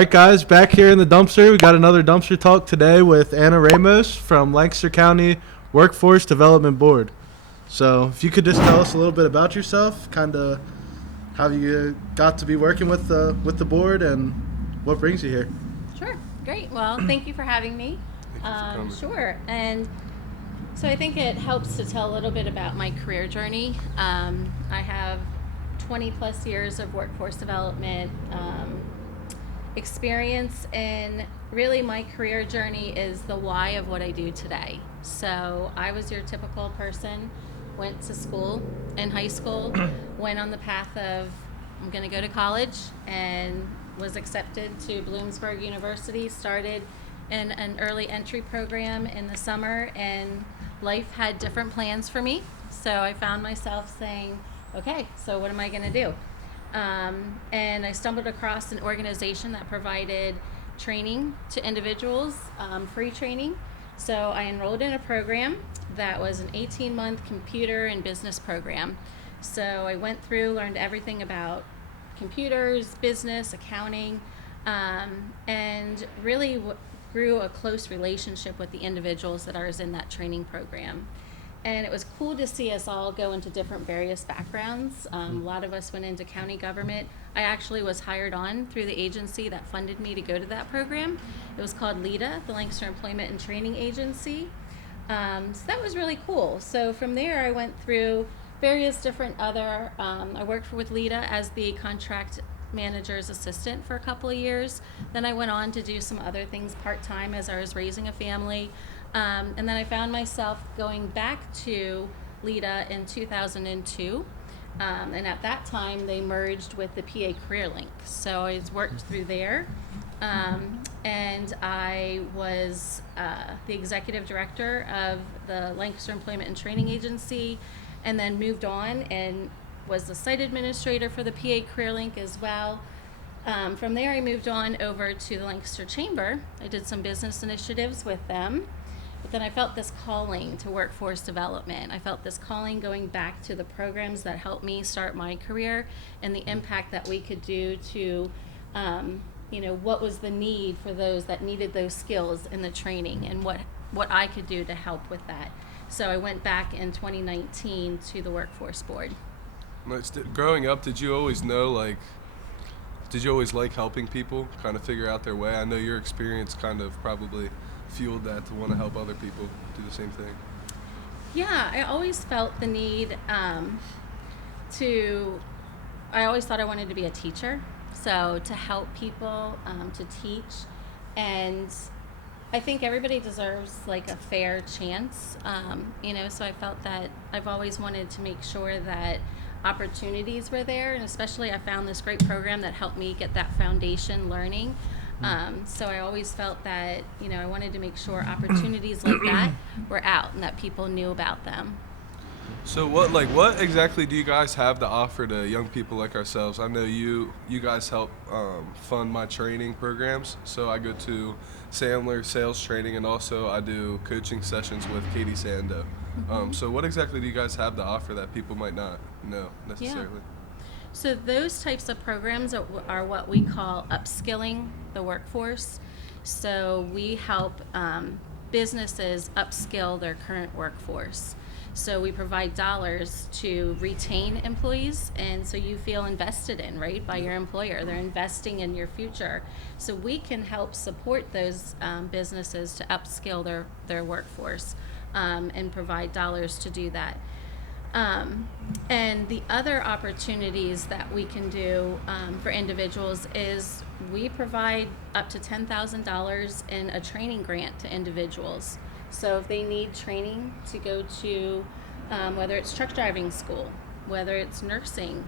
right, guys, back here in the dumpster. We got another dumpster talk today with Anna Ramos from Lancaster County Workforce Development Board. So if you could just tell us a little bit about yourself, kind of how you got to be working with the board and what brings you here. Sure, great. Well, thank you for having me. Sure, and so I think it helps to tell a little bit about my career journey. I have 20 plus years of workforce development experience, and really my career journey is the why of what I do today. So I was your typical person, went to school in high school, went on the path of I'm going to go to college, and was accepted to Bloomsburg University, started in an early entry program in the summer, and life had different plans for me. So I found myself saying, okay, so what am I going to do? And I stumbled across an organization that provided training to individuals, free training. So I enrolled in a program that was an 18-month computer and business program. So I went through, learned everything about computers, business, accounting, and really grew a close relationship with the individuals that I was in that training program. And it was cool to see us all go into different various backgrounds. A lot of us went into county government. I actually was hired on through the agency that funded me to go to that program. It was called LEDA, the Lancaster Employment and Training Agency. So that was really cool. So from there I went through various different other, I worked with LEDA as the contract manager's assistant for a couple of years. Then I went on to do some other things part-time as I was raising a family. And then I found myself going back to LEDA in 2002. And at that time, they merged with the PA CareerLink. So I worked through there. And I was the executive director of the Lancaster Employment and Training Agency, and then moved on and was the site administrator for the PA CareerLink as well. From there, I moved on over to the Lancaster Chamber. I did some business initiatives with them. But then I felt this calling to workforce development. I felt this calling going back to the programs that helped me start my career and the impact that we could do to, what was the need for those that needed those skills in the training, and what I could do to help with that. So I went back in 2019 to the Workforce Board. Growing up, did you always like helping people kind of figure out their way? I know your experience kind of probably fueled that to want to help other people do the same thing. Yeah, I always felt the need I always thought I wanted to be a teacher, so to help people, to teach, and I think everybody deserves like a fair chance, so I felt that I've always wanted to make sure that opportunities were there, and especially I found this great program that helped me get that foundation learning. So I always felt that, I wanted to make sure opportunities like that were out and that people knew about them. So what exactly do you guys have to offer to young people like ourselves? I know you guys help fund my training programs. So I go to Sandler sales training, and also I do coaching sessions with Katie Sando. So what exactly do you guys have to offer that people might not know necessarily? Yeah. So those types of programs are what we call upskilling the workforce. So we help businesses upskill their current workforce. So we provide dollars to retain employees, and so you feel invested in, right, by your employer. They're investing in your future. So we can help support those businesses to upskill their workforce and provide dollars to do that. And the other opportunities that we can do for individuals is we provide up to $10,000 in a training grant to individuals. So if they need training to go to, whether it's truck driving school, whether it's nursing,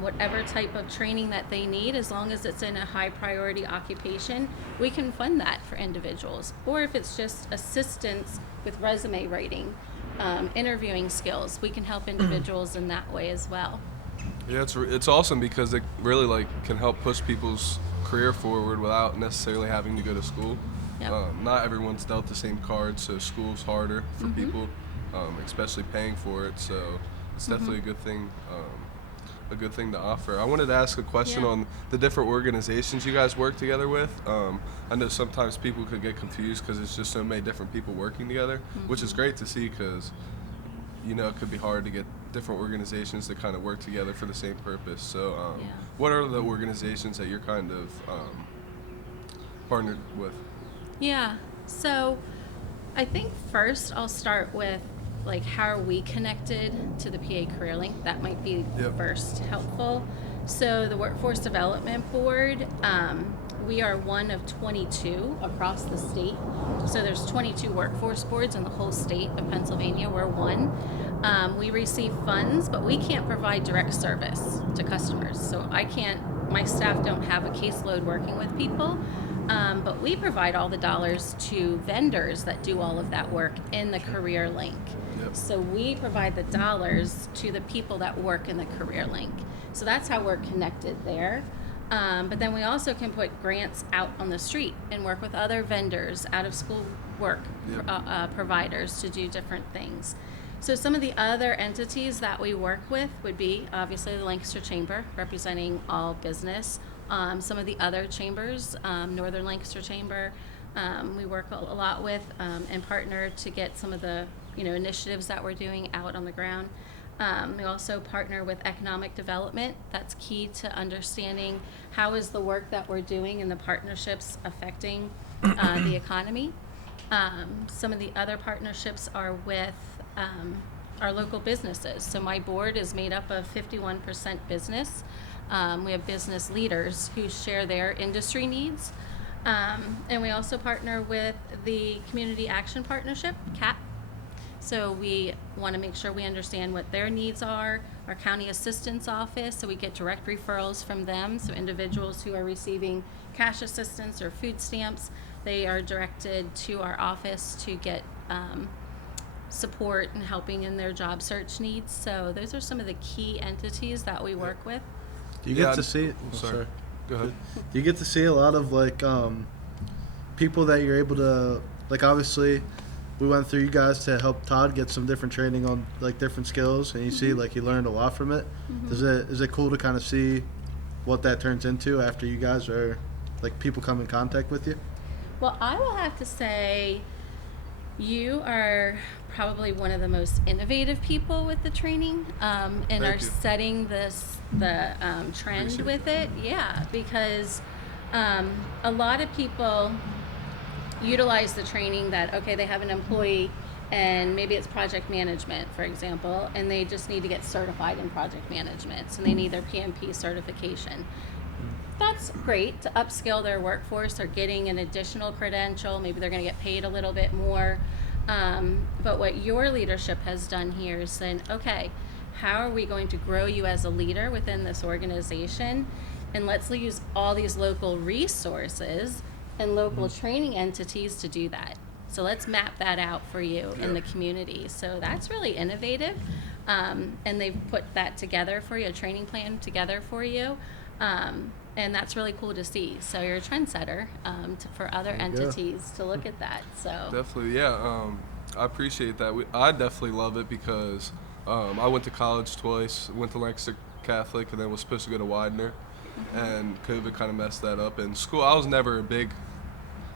whatever type of training that they need, as long as it's in a high priority occupation, we can fund that for individuals. Or if it's just assistance with resume writing, interviewing skills, we can help individuals in that way as well. Yeah, it's awesome because it really can help push people's career forward without necessarily having to go to school. Yep. Not everyone's dealt the same cards, so school's harder for people, especially paying for it. So it's definitely a good thing a good thing to offer. I wanted to ask a question Yeah. on the different organizations you guys work together with. I know sometimes people could get confused because it's just so many different people working together, which is great to see because, you know, it could be hard to get different organizations to kind of work together for the same purpose. So Yeah. what are the organizations that you're kind of partnered with? Yeah. So I think first I'll start with like how are we connected to the PA Career Link? That might be Yep. first helpful. So the Workforce Development Board, we are one of 22 across the state. So there's 22 workforce boards in the whole state of Pennsylvania. We're one. We receive funds, but we can't provide direct service to customers. So my staff don't have a caseload working with people. But we provide all the dollars to vendors that do all of that work in the Career Link. Yep. So we provide the dollars to the people that work in the Career Link. So that's how we're connected there. But then we also can put grants out on the street and work with other vendors, out of school work Yep. providers to do different things. So some of the other entities that we work with would be obviously the Lancaster Chamber, representing all business. Some of the other chambers, Northern Lancaster Chamber, we work a lot with and partner to get some of the initiatives that we're doing out on the ground. We also partner with economic development. That's key to understanding how is the work that we're doing and the partnerships affecting the economy. Some of the other partnerships are with our local businesses. So my board is made up of 51% business. We have business leaders who share their industry needs. And we also partner with the Community Action Partnership, CAP. So we want to make sure we understand what their needs are, our county assistance office, so we get direct referrals from them. So individuals who are receiving cash assistance or food stamps, they are directed to our office to get support and helping in their job search needs. So those are some of the key entities that we work with. Do you Yeah, get to see? sorry. Go ahead. Do you get to see a lot of like people that you're able to like? Obviously, we went through you guys to help Todd get some different training on like different skills, and you see like he learned a lot from it. Is it cool to kind of see what that turns into after you guys are like people come in contact with you? Well, I will have to say you are probably one of the most innovative people with the training and Thank are you. setting the trend Appreciate with that. it. Yeah, because a lot of people utilize the training that, okay, they have an employee and maybe it's project management, for example, and they just need to get certified in project management. So they need their PMP certification. That's great to upskill their workforce or getting an additional credential. Maybe they're going to get paid a little bit more. But what your leadership has done here is saying, okay, how are we going to grow you as a leader within this organization? And let's use all these local resources and local training entities to do that. So let's map that out for you in the community. So that's really innovative. And they've put that together for you, a training plan together for you. And that's really cool to see. So you're a trendsetter for other entities to look at that. So Definitely, yeah. I appreciate that. I definitely love it because I went to college twice, went to Lancaster Catholic, and then was supposed to go to Widener, and COVID kind of messed that up. And school, I was never a big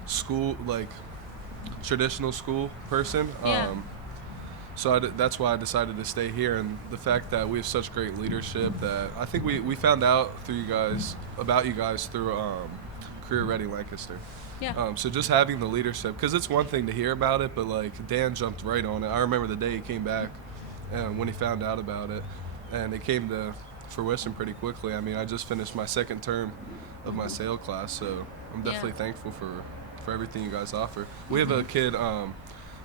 school, like traditional school person. Yeah. So that's why I decided to stay here, and the fact that we have such great leadership that I think we found out about you guys through Career Ready Lancaster. yeah. So just having the leadership, because it's one thing to hear about it, but like Dan jumped right on it. I remember the day he came back, and when he found out about it, and it came to fruition pretty quickly. I mean, I just finished my second term of my sales class, so I'm definitely thankful for everything you guys offer. We have a kid.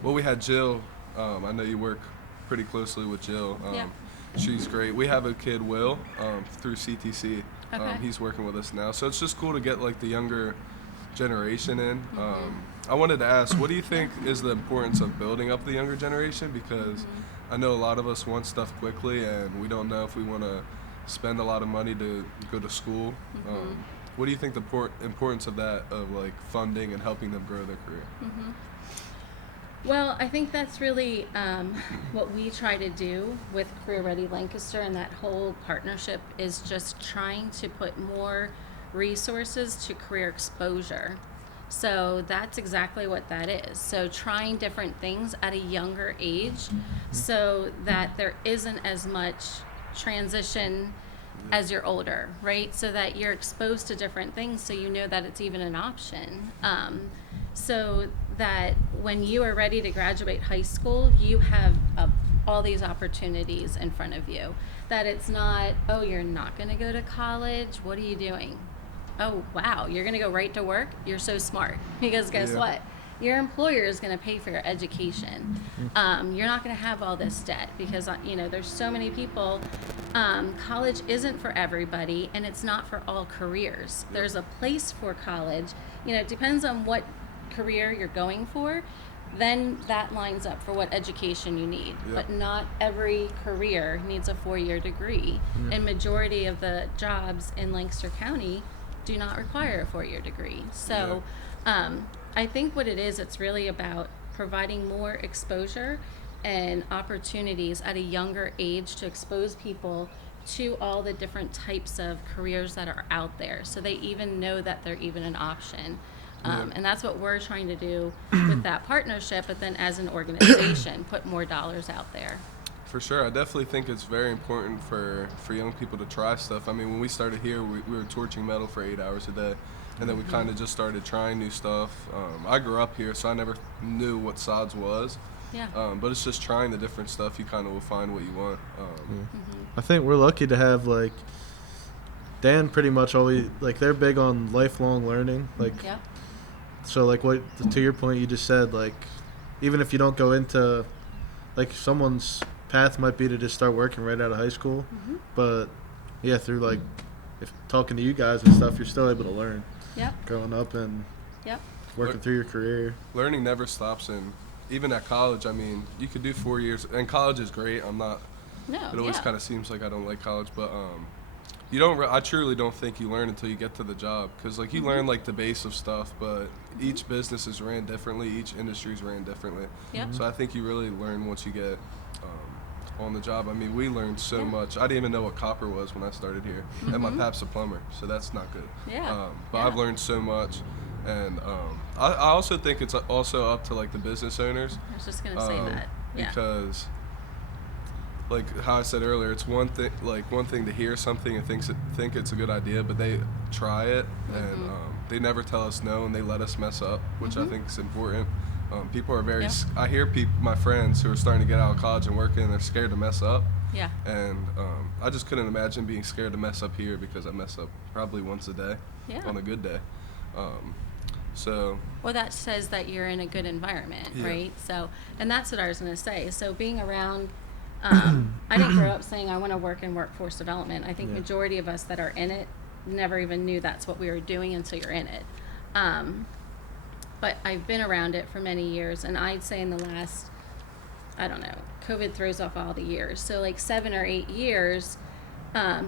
We had Jill. I know you work pretty closely with Jill. Yeah. She's great. We have a kid, Will, through CTC. Okay. He's working with us now. So it's just cool to get like the younger generation in. I wanted to ask, what do you think is the importance of building up the younger generation? Because I know a lot of us want stuff quickly, and we don't know if we want to spend a lot of money to go to school. What do you think the importance of that, of like funding and helping them grow their career? Well, I think that's really what we try to do with Career Ready Lancaster, and that whole partnership is just trying to put more resources to career exposure. So that's exactly what that is. So trying different things at a younger age so that there isn't as much transition as you're older, right? So that you're exposed to different things so you know that it's even an option. So that when you are ready to graduate high school, you have all these opportunities in front of you. That it's not, oh, you're not going to go to college. What are you doing? Oh, wow, you're going to go right to work? You're so smart. Because guess what? Your employer is going to pay for your education. You're not going to have all this debt because, there's so many people. College isn't for everybody, and it's not for all careers. There's a place for college. It depends on what career you're going for. Then that lines up for what education you need. But not every career needs a 4-year degree. And majority of the jobs in Lancaster County do not require a 4-year degree. So I think what it is, it's really about providing more exposure and opportunities at a younger age to expose people to all the different types of careers that are out there, so they even know that they're even an option. And that's what we're trying to do with that partnership, but then as an organization, put more dollars out there. For sure. I definitely think it's very important for young people to try stuff. I mean, when we started here, we were torching metal for 8 hours a day. And then we kind of just started trying new stuff. I grew up here, so I never knew what sods was. But it's just trying the different stuff. You kind of will find what you want. I think we're lucky to have, Dan pretty much always, they're big on lifelong learning. So, what, to your point, you just said, even if you don't go into, someone's path might be to just start working right out of high school. But, through, if talking to you guys and stuff, you're still able to learn. Growing up and working through your career. Learning never stops, and even at college, I mean, you could do 4 years, and college is great. I'm not. No. It always kind of seems like I don't like college, but you don't. I truly don't think you learn until you get to the job, because you learn the base of stuff, but each business is ran differently, each industry is ran differently. So I think you really learn once you get on the job. I mean, we learned so much. I didn't even know what copper was when I started here, and my pap's a plumber, so that's not good. But I've learned so much, and I also think it's also up to the business owners. I was just gonna say that. Because how I said earlier, it's one thing to hear something and think it's a good idea, but they try it and they never tell us no, and they let us mess up, which I think is important. People are very. I hear my friends who are starting to get out of college and working, and they're scared to mess up. And I just couldn't imagine being scared to mess up here, because I mess up probably once a day on a good day. Well, that says that you're in a good environment, right? So, and that's what I was going to say. So being around, I didn't grow up saying I want to work in workforce development. I think majority of us that are in it never even knew that's what we were doing until you're in it. But I've been around it for many years, and I'd say in the last, I don't know, COVID throws off all the years. So 7 or 8 years,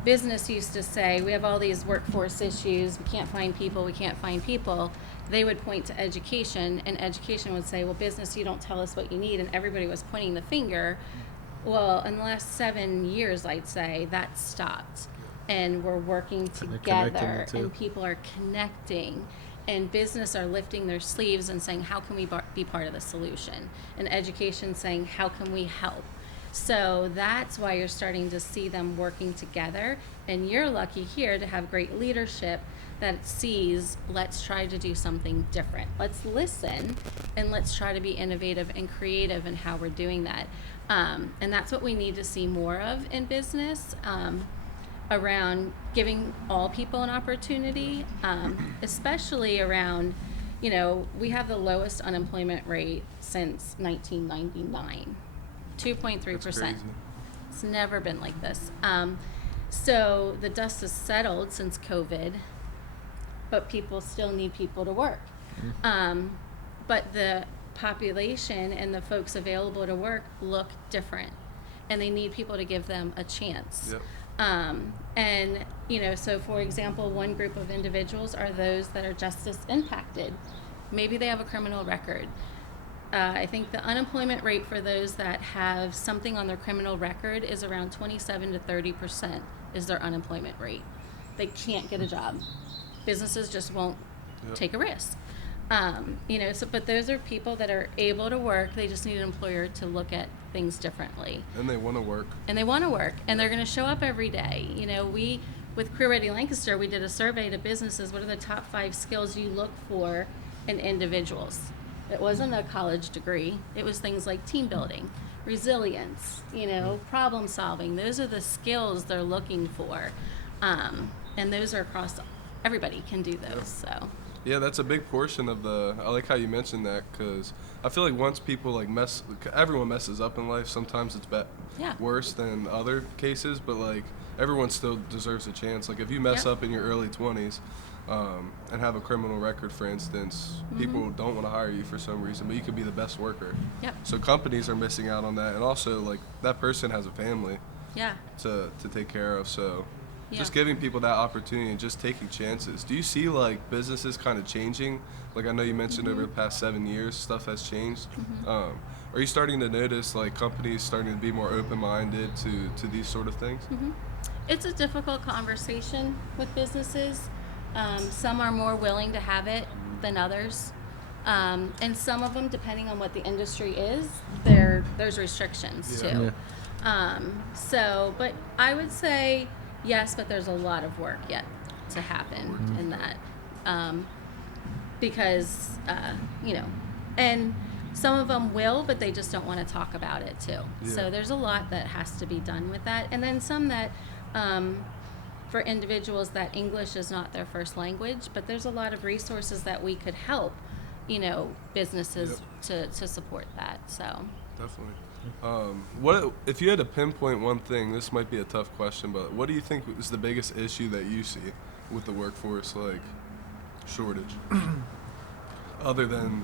business used to say, we have all these workforce issues, we can't find people. They would point to education, and education would say, well, business, you don't tell us what you need, and everybody was pointing the finger. Well, in the last 7 years, I'd say, that stopped. And we're working together, and people are connecting. And business are lifting their sleeves and saying, how can we be part of the solution? And education saying, how can we help? So that's why you're starting to see them working together. And you're lucky here to have great leadership that sees, let's try to do something different. Let's listen, and let's try to be innovative and creative in how we're doing that. And that's what we need to see more of in business. Around giving all people an opportunity, especially around, we have the lowest unemployment rate since 1999, 2.3%. It's never been like this. So the dust has settled since COVID, but people still need people to work. But the population and the folks available to work look different, and they need people to give them a chance. And, so for example, one group of individuals are those that are justice impacted. Maybe they have a criminal record. I think the unemployment rate for those that have something on their criminal record is around 27 to 30% is their unemployment rate. They can't get a job. Businesses just won't take a risk. But those are people that are able to work. They just need an employer to look at things differently. And they want to work. And they're going to show up every day. With Career Ready Lancaster, we did a survey to businesses. What are the top 5 skills you look for in individuals? It wasn't a college degree. It was things like team building, resilience, problem solving. Those are the skills they're looking for. And those are across, everybody can do those, so. Yeah, that's a big portion of I like how you mentioned that, because I feel like once people everyone messes up in life. Sometimes it's worse than other cases, but everyone still deserves a chance. Like if you mess up in your early 20s and have a criminal record, for instance, people don't want to hire you for some reason, but you could be the best worker. Yep. So companies are missing out on that, and also that person has a family to take care of. So just giving people that opportunity and just taking chances. Do you see businesses kind of changing? I know you mentioned over the past 7 years, stuff has changed. Are you starting to notice companies starting to be more open-minded to these sort of things? It's a difficult conversation with businesses. Some are more willing to have it than others. And some of them, depending on what the industry is, there's restrictions too. But I would say yes, but there's a lot of work yet to happen in that. Because, and some of them will, but they just don't want to talk about it too. Yeah. So there's a lot that has to be done with that. And then some that, for individuals that English is not their first language, but there's a lot of resources that we could help, businesses to support that. So definitely. What if you had to pinpoint one thing? This might be a tough question, but what do you think is the biggest issue that you see with the workforce shortage, other than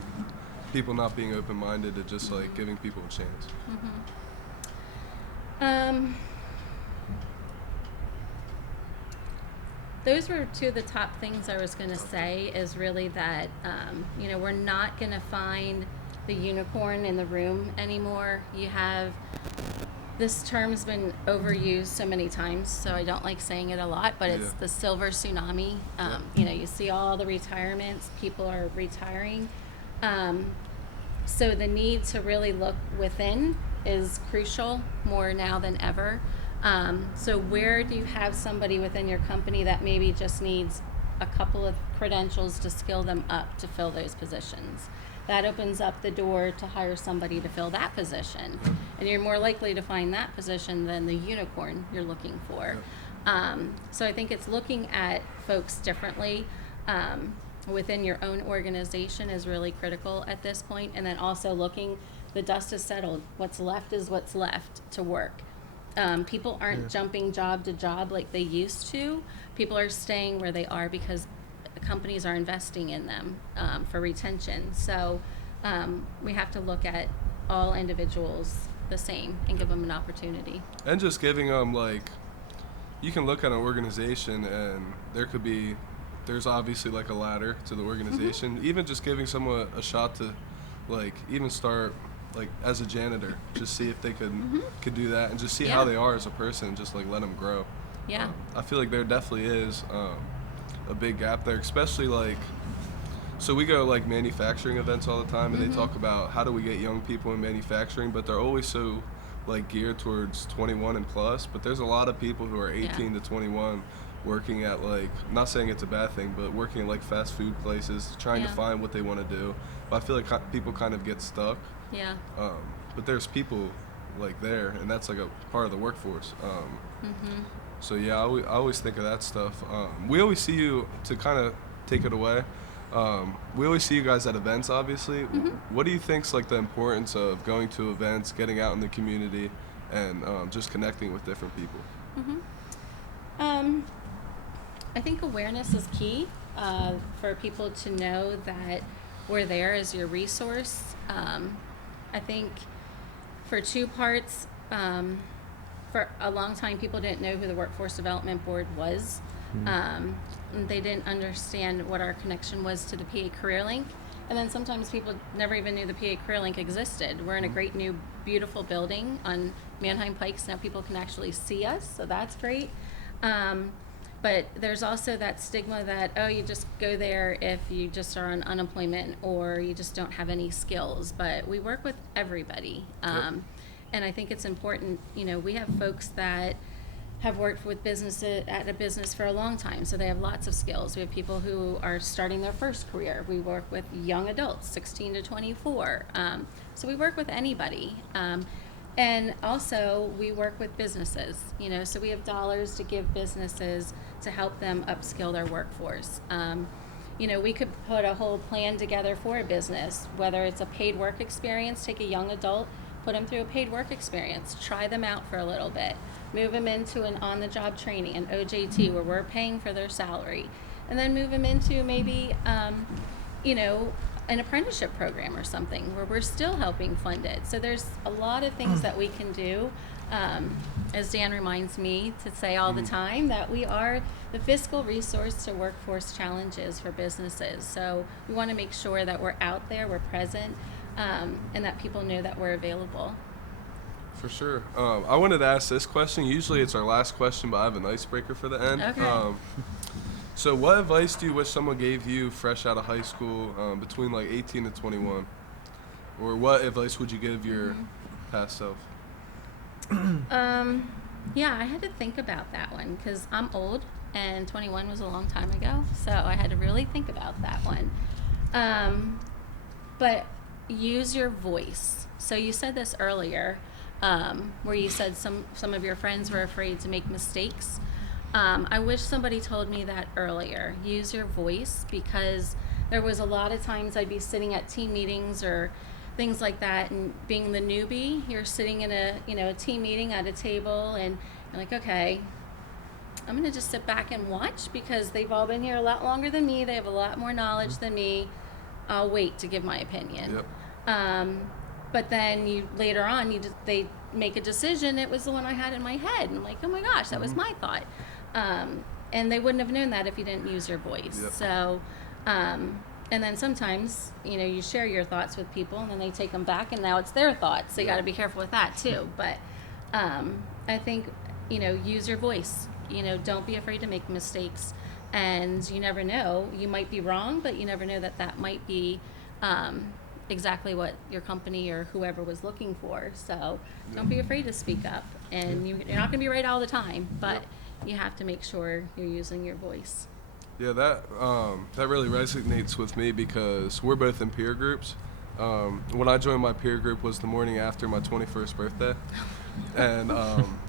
people not being open-minded to just giving people a chance? Those were two of the top things I was going to say, is really that, we're not going to find the unicorn in the room anymore. This term's been overused so many times, so I don't like saying it a lot, but it's the silver tsunami. You see all the retirements, people are retiring. So the need to really look within is crucial, more now than ever. So where do you have somebody within your company that maybe just needs a couple of credentials to skill them up to fill those positions? That opens up the door to hire somebody to fill that position. And you're more likely to find that position than the unicorn you're looking for. So I think it's looking at folks differently within your own organization is really critical at this point. And then also looking, the dust is settled. What's left is what's left to work. People aren't jumping job to job like they used to. People are staying where they are because companies are investing in them for retention. So we have to look at all individuals the same and give them an opportunity. And just giving them you can look at an organization and there's obviously a ladder to the organization. Even just giving someone a shot to even start as a janitor, just see if they could do that and just see how they are as a person, just let them grow. Yeah. I feel there definitely is a big gap there, especially so we go manufacturing events all the time, and they talk about how do we get young people in manufacturing, but they're always so geared towards 21 and plus, but there's a lot of people who are 18 to 21 working at not saying it's a bad thing, but working at fast food places, trying to find what they want to do. But I feel people kind of get stuck. Yeah. But there's people there, and that's a part of the workforce. So yeah, I always think of that stuff. We always see you, to kind of take it away, we always see you guys at events, obviously. What do you think's the importance of going to events, getting out in the community, and just connecting with different people? I think awareness is key for people to know that we're there as your resource. I think for two parts, for a long time, people didn't know who the Workforce Development Board was. They didn't understand what our connection was to the PA Career Link And then sometimes people never even knew the PA Career Link existed. We're in a great new, beautiful building on Manheim Pikes. Now people can actually see us, so that's great. But there's also that stigma that, oh, you just go there if you just are on unemployment or you just don't have any skills. But we work with everybody. And I think it's important, we have folks that have worked with at a business for a long time, so they have lots of skills. We have people who are starting their first career. We work with young adults, 16 to 24. So we work with anybody. And also we work with businesses, so we have dollars to give businesses to help them upskill their workforce. We could put a whole plan together for a business, whether it's a paid work experience, take a young adult, put them through a paid work experience, try them out for a little bit, move them into an on-the-job training, an OJT, where we're paying for their salary, and then move them into maybe, an apprenticeship program or something where we're still helping fund it. So there's a lot of things that we can do. As Dan reminds me to say all the time, that we are the fiscal resource to workforce challenges for businesses. So we want to make sure that we're out there, we're present, and that people know that we're available. For sure. I wanted to ask this question. Usually it's our last question, but I have an icebreaker for the end. Okay. So what advice do you wish someone gave you fresh out of high school, between like 18 to 21? Or what advice would you give your past self? Yeah, I had to think about that one because I'm old and 21 was a long time ago. So I had to really think about that one. But use your voice. So you said this earlier, where you said some of your friends were afraid to make mistakes. I wish somebody told me that earlier. Use your voice, because there was a lot of times I'd be sitting at team meetings or things like that, and being the newbie, you're sitting in a team meeting at a table, and you're like, okay, I'm gonna just sit back and watch because they've all been here a lot longer than me. They have a lot more knowledge than me. I'll wait to give my opinion. Yep. But then later on, they make a decision. It was the one I had in my head, and I'm like, oh my gosh, that was my thought. And they wouldn't have known that if you didn't use your voice. Yep. So, and then sometimes, you share your thoughts with people, and then they take them back, and now it's their thoughts. So you got to be careful with that too. But I think, use your voice. Don't be afraid to make mistakes. And you never know. You might be wrong, but you never know that might be exactly what your company or whoever was looking for. So don't be afraid to speak up. And you're not going to be right all the time, but you have to make sure you're using your voice. Yeah, that really resonates with me because we're both in peer groups. When I joined my peer group was the morning after my 21st birthday. And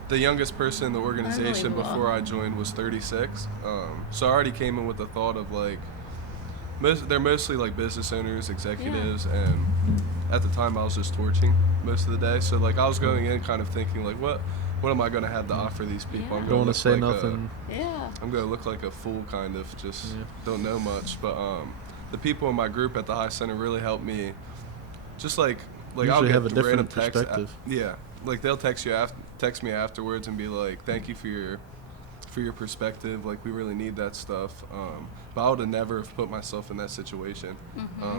the youngest person in the organization before I joined was 36. So I already came in with the thought of like, they're mostly like business owners, executives, and at the time I was just torching most of the day. So like I was going in kind of thinking like, what am I going to have to offer these people? I'm Don't want to say like nothing. I'm going to look like a fool, kind of, just don't know much. But the people in my group at the High Center really helped me. Just like I'll get have a the different random perspective. Like they'll text me afterwards and be like, "Thank you for your perspective. Like we really need that stuff." But I would have never have put myself in that situation.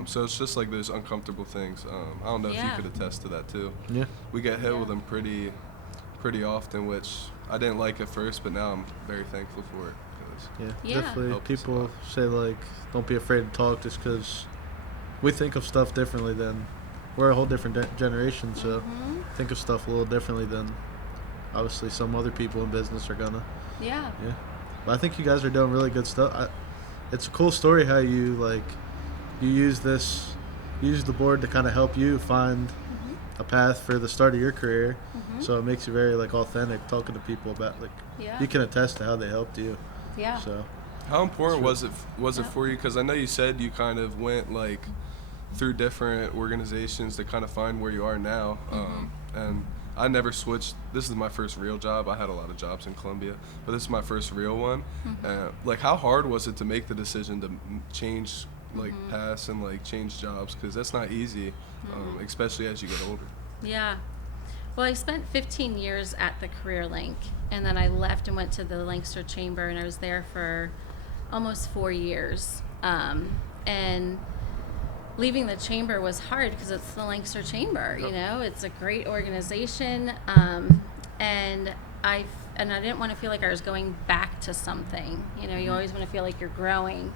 So it's just like those uncomfortable things. I don't know if you could attest to that too. Yeah, we get hit with them pretty often, which I didn't like at first, but now I'm very thankful for it. Definitely. People say like, don't be afraid to talk, just because we think of stuff differently than we're a whole different generation, so think of stuff a little differently than obviously some other people in business are gonna. Yeah. But I think you guys are doing really good stuff. It's a cool story how you use the board to kind of help you find a path for the start of your career. So it makes you very like authentic talking to people about you can attest to how they helped you. Yeah. So how important was it for you? Because I know you said you kind of went like through different organizations to kind of find where you are now. And I never switched. This is my first real job. I had a lot of jobs in Columbia, but this is my first real one. Like, how hard was it to make the decision to change, paths and change jobs? Because that's not easy, especially as you get older. Yeah. Well, I spent 15 years at the Career Link, and then I left and went to the Lancaster Chamber, and I was there for almost 4 years. And leaving the chamber was hard because it's the Lancaster Chamber. You know, it's a great organization, and I didn't want to feel like I was going back to something. You know, you always want to feel like you're growing,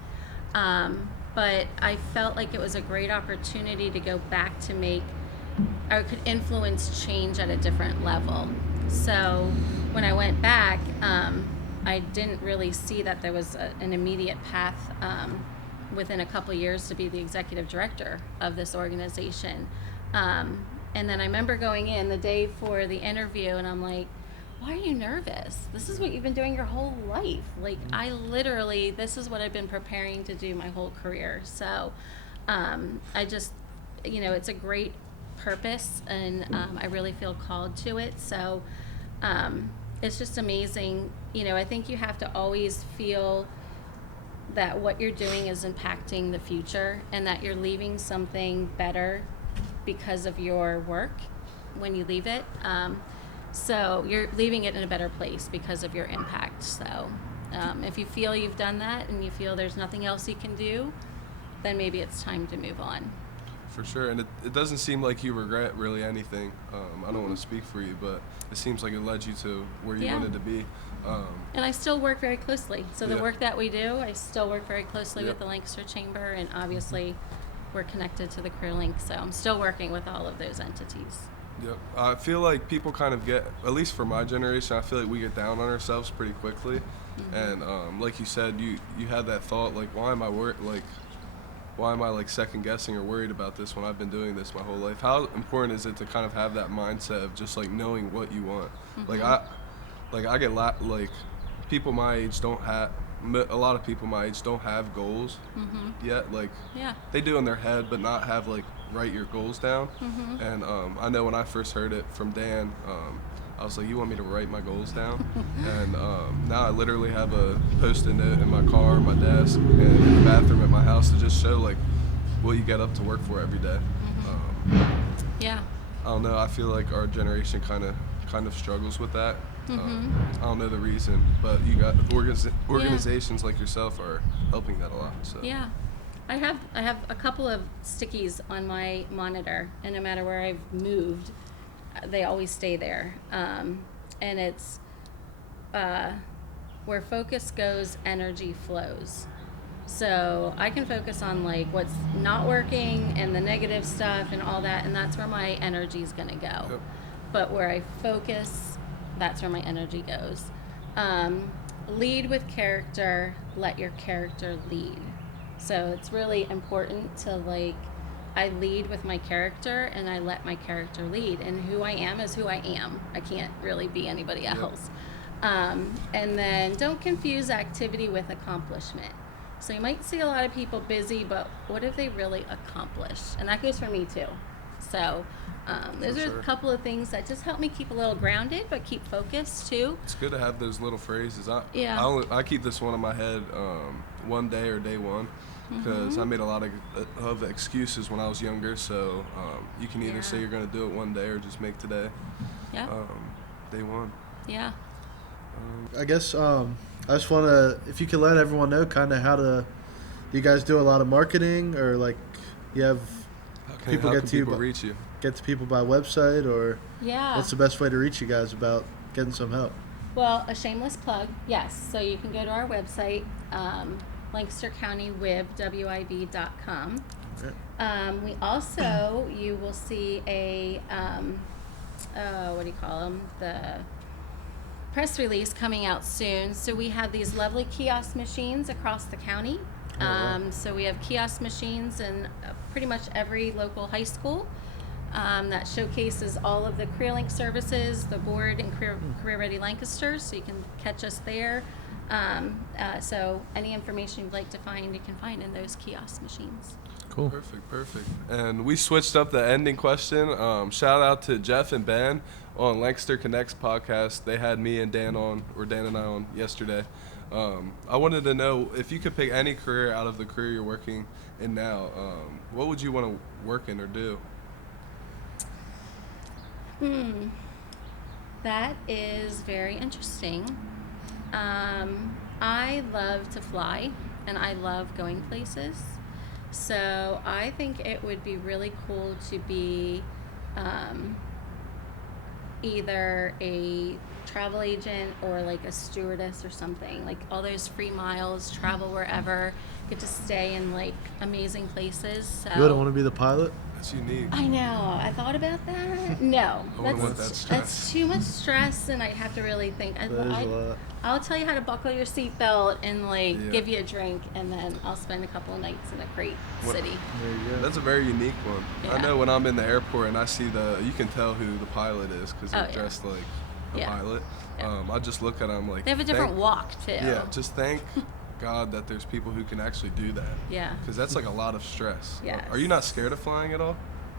but I felt like it was a great opportunity to go back to make. I could influence change at a different level. So when I went back, I didn't really see that there was an immediate path within a couple of years to be the executive director of this organization. And then I remember going in the day for the interview, and I'm like, why are you nervous? This is what you've been doing your whole life. Like, this is what I've been preparing to do my whole career. So I just, it's a great purpose, and I really feel called to it. So it's just amazing. I think you have to always feel that what you're doing is impacting the future, and that you're leaving something better because of your work when you leave it. So you're leaving it in a better place because of your impact. So if you feel you've done that and you feel there's nothing else you can do, then maybe it's time to move on. For sure, and it doesn't seem like you regret really anything. I don't want to speak for you, but it seems like it led you to where you wanted to be. And I still work very closely. So the work that we do, I still work very closely with the Lancaster Chamber, and obviously we're connected to the Career Link, so I'm still working with all of those entities. Yep. I feel like people kind of get, at least for my generation, I feel like we get down on ourselves pretty quickly. And like you said, you had that thought, like, why am I like second guessing or worried about this when I've been doing this my whole life? How important is it to kind of have that mindset of just like knowing what you want? I get like people my age don't have, a lot of people my age don't have goals yet. Like they do in their head, but not have like write your goals down. And I know when I first heard it from Dan, I was like, you want me to write my goals down? And now I literally have a post-it note in my car, my desk, and in the bathroom at my house to just show like what you get up to work for every day. I don't know. I feel like our generation kind of struggles with that. I don't know the reason, but you got organizations like yourself are helping that a lot. So. Yeah. I have a couple of stickies on my monitor, and no matter where I've moved, they always stay there. And it's where focus goes, energy flows. So I can focus on like what's not working and the negative stuff and all that, and that's where my energy is going to go. Yep. But where I focus, that's where my energy goes. Lead with character, let your character lead. So it's really important to I lead with my character and I let my character lead. And who I am is who I am. I can't really be anybody else. And then don't confuse activity with accomplishment. So you might see a lot of people busy, but what have they really accomplished? And that goes for me too. So those are a couple of things that just help me keep a little grounded, but keep focused too. It's good to have those little phrases. I keep this one in my head, one day or day one, because I made a lot of excuses when I was younger. So you can either say you're going to do it one day or just make today day one. Yeah. I guess I just want to, if you could let everyone know kind of do you guys do a lot of marketing, or like you have people reach you? Get to people by website, or what's the best way to reach you guys about getting some help? Well, a shameless plug, yes. So you can go to our website, LancasterCountyWIB.com. Okay. We also, you will see a, the press release coming out soon. So we have these lovely kiosk machines across the county. So we have kiosk machines in pretty much every local high school. That showcases all of the Career Link services, the board, and Career Ready Lancaster, so you can catch us there. So any information you'd like to find, you can find in those kiosk machines. Cool. Perfect. And we switched up the ending question. Shout out to Jeff and Ben on Lancaster Connects podcast. They had me and Dan and I on yesterday. I wanted to know if you could pick any career out of the career you're working in now, what would you want to work in or do? That is very interesting. I love to fly, and I love going places. So I think it would be really cool to be either a travel agent or like a stewardess or something. Like all those free miles, travel wherever, get to stay in like amazing places. So You wouldn't want to be the pilot? That's unique. I know. I thought about that. No, I wouldn't want that stress. that's too much stress, and I'd have to really think. That is a lot. I'll tell you how to buckle your seatbelt and like Yeah. give you a drink, and then I'll spend a couple of nights in a great What- city. There you go. That's a very unique one. I Yeah. know when I'm in the airport and I see you can tell who the pilot is because they're Oh, yeah. dressed like a Yeah. pilot. Yeah. I just look at them like They have a different walk too. Yeah, just thank God that there's people who can actually do that. Yeah. Because that's like a lot of stress. Yes. Are you not scared of flying at all?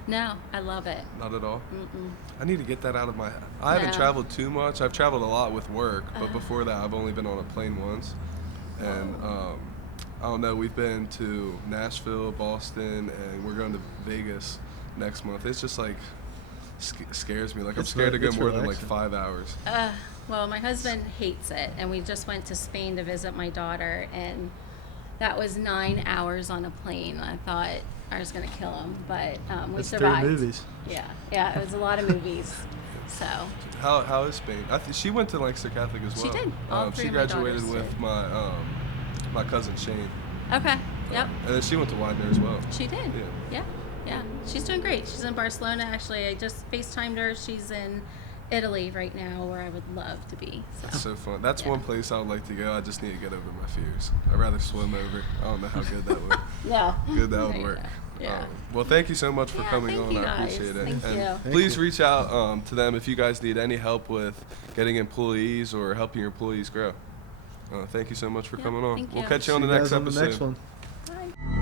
No, I love it. Not at all. Mm-mm. I need to get that out of my. I haven't No. traveled too much. I've traveled a lot with work, but before that, I've only been on a plane once. And I don't know. We've been to Nashville, Boston, and we're going to Vegas next month. It's just like scares me. Like I'm It's scared to go it's more than like relaxing. 5 hours. Well, my husband hates it, and we just went to Spain to visit my daughter, and that was 9 hours on a plane. I thought I was going to kill him, but we That's 3 survived. movies. Yeah, it was a a lot of movies. So How is Spain? She went to Lancaster Catholic as She well. did. All three she of my graduated daughters with did. my cousin Shane. okay, yep, And then she went to Widener as well. she did. Yeah. Yeah. She's doing great. She's in Barcelona. Actually, I just FaceTimed her. She's in Italy right now, where I would love to be. It's So so fun. That's Yeah. one place I would like to go. I just need to get over my fears. I'd rather swim over. I don't know how good that would. no, Good that There would you work. go. Yeah. Well, thank you so much for Yeah, coming thank on. you I guys. appreciate it. Thank and you. Thank please you. reach out to them if you guys need any help with getting employees or helping your employees grow. Thank you so much for Yeah, coming on. thank We'll you. catch you on See the you next guys on the episode. next one. Bye.